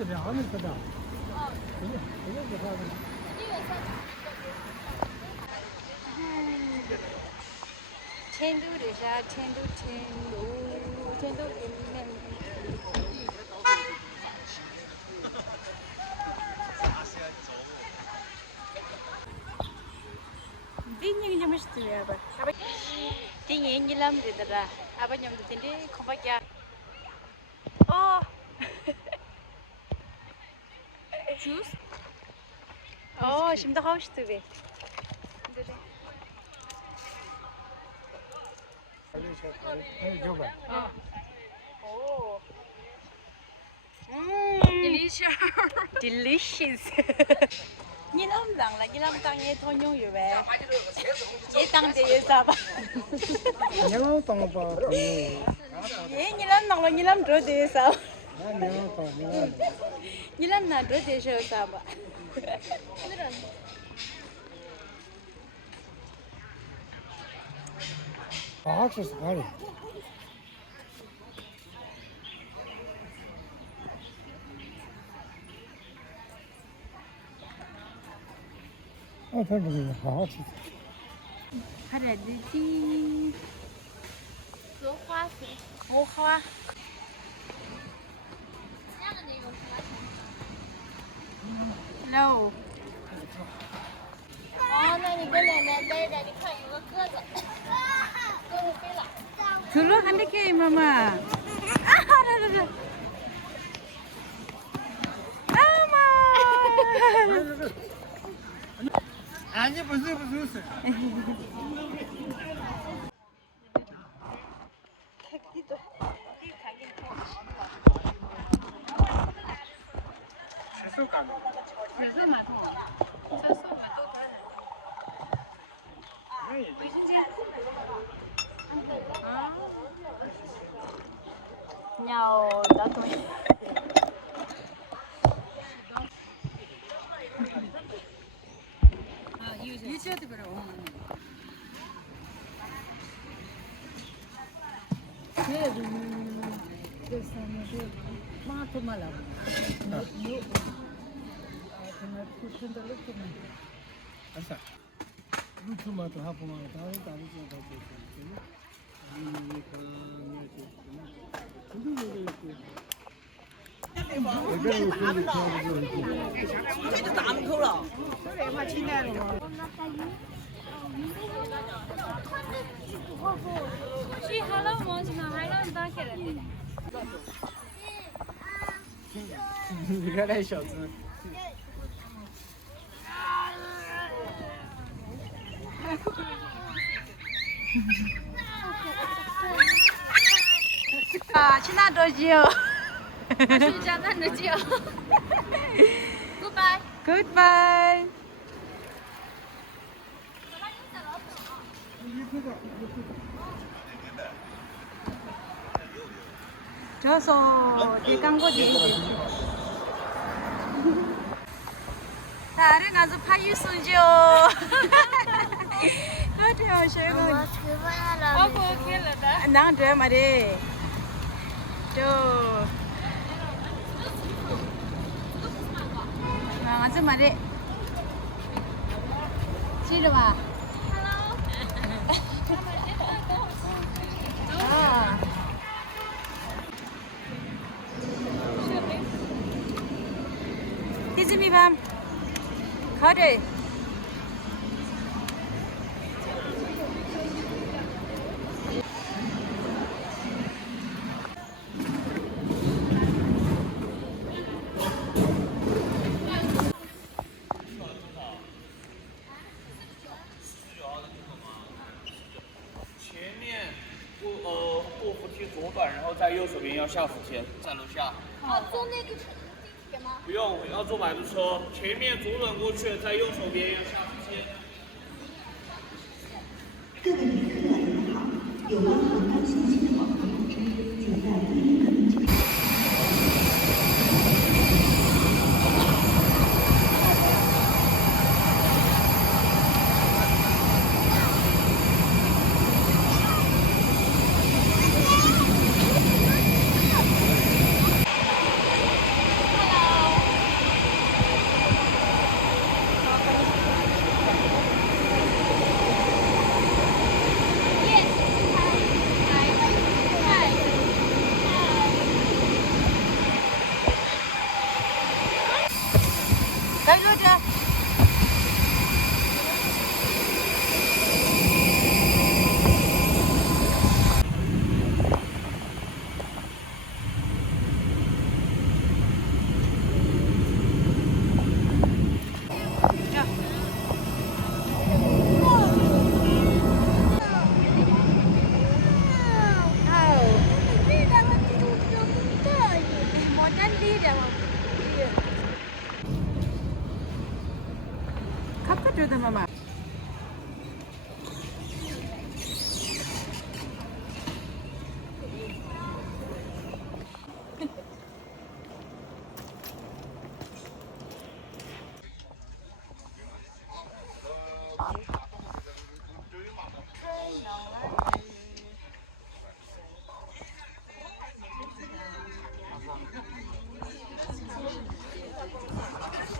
这两个可大，这个是啥子？成都的啥？成都的Dinheiro já me estiveva. Dinheiro já me dera. Abang tu tende kompak ya. Oh. Juice? Oh, şimdi hoştu be. Oh. Delicious. Delicious. Nhìn âm rằng là cái lâm tăng nghe thôi nhung rồi bé. Dễ tăng thì dễ sao ba. nhớ tông ba. Dễ nhìn lâm năng là nhìn lâm rồi thì sao. nhớ tông nhớ. Nhìn lâm nào rồi thì sao ba. Haksız gari. Tabii haksız. Hadi đi. Số hoa gì? Ô hoa. Hello. 哦，那你跟奶奶待着，你看有个鸽子，鸽子飞了。 Tulog ande kay mama. Ah, ada. Mama. 아니 무슨. nhau đã tôi 유지해도 그래. 알았어. 루트마도 하고만 다른 좀 가고 있어.你看那小子。 아, 친하더지요. 진짜 늦지요. Goodbye. Goodbye. 저서 대강고지. 다른 가서 파유 쓰죠. 그래요, 제가. 난 돼, 말이. 저. 나 아주 말이. 지루와. 디즈니 밤. 거를.过扶梯左转，然后在右手边要下扶梯，在楼下。哦，坐那个地铁吗？不用，要坐摆渡车。前面左转过去，在右手边要下扶梯。各位旅客您好，有关航班信息的网络通知，请在第一个登机口。 Hello。坐着。카카오다 마마.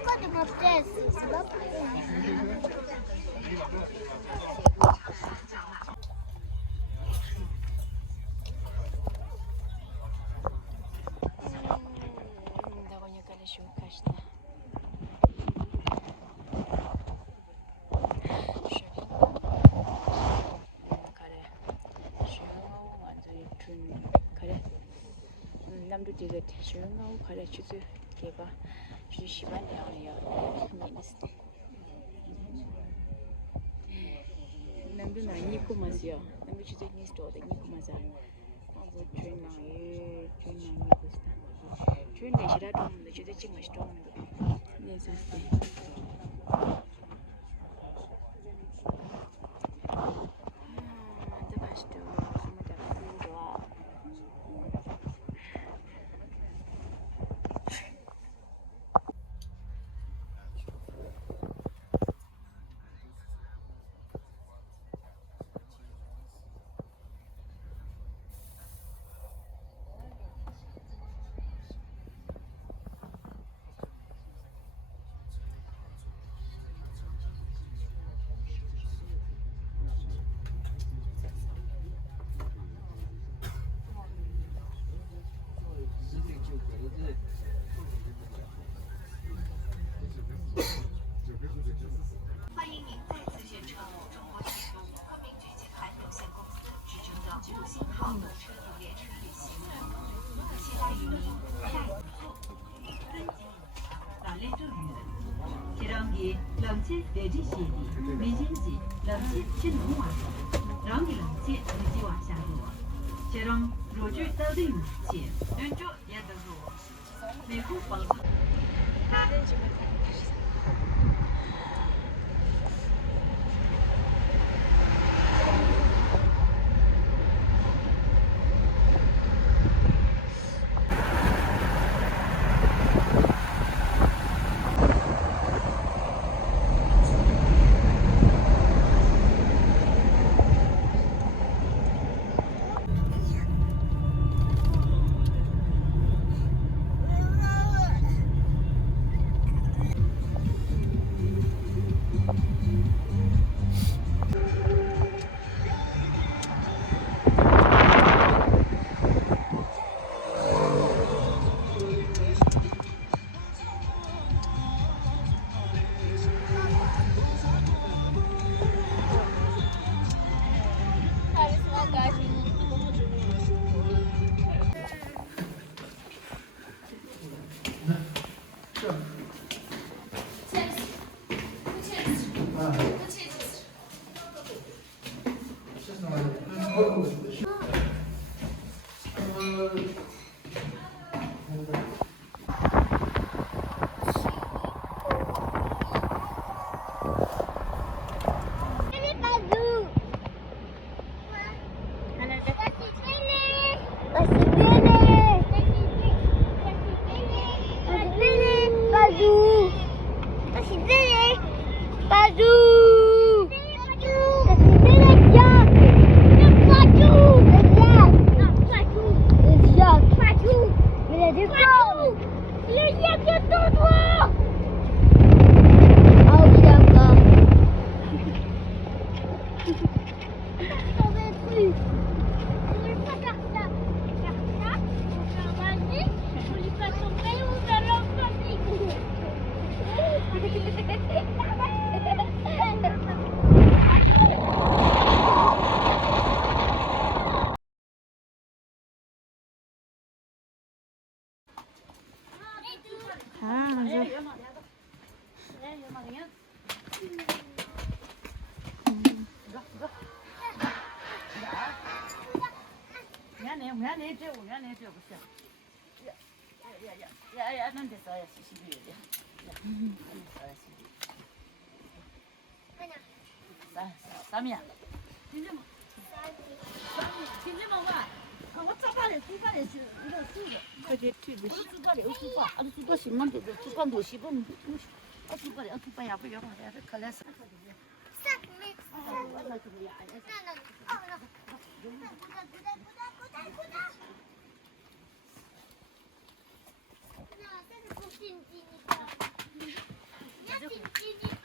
Quando eu preciso, довольно хорошо, конечно. 남도 되게 조용하고 가르쳐줘 개봐 주시반 양이야 남도 나 니코 마시야 남도 주제 니 스토어 데 니코 마자 아주 주인나에 보스다 주인네 시라도 내 주제 찍마 스토어 네 사스테 안 잡아시죠 아무도 안 좋아 지랑기 럼치 대지 시디 미진지 럼치 신동화 랑기 럼치 의지와 샤도 지랑 로주 떠들 무치 눈주 야더로 미국 방송 Vas-y, on lui passe son vélo vers l'enfant. 미안해, 저 미안해, 저 보세요. 야, 넌 됐어요, 시시비야. 쌈이야. 진짜만我早饭的，煮饭的是一个素的，这些退不我煮饭的，我煮饭，我煮到西门的，煮饭多西门，我煮饭的，我煮饭也不要，这可来是。那这是不经济的，那经济的。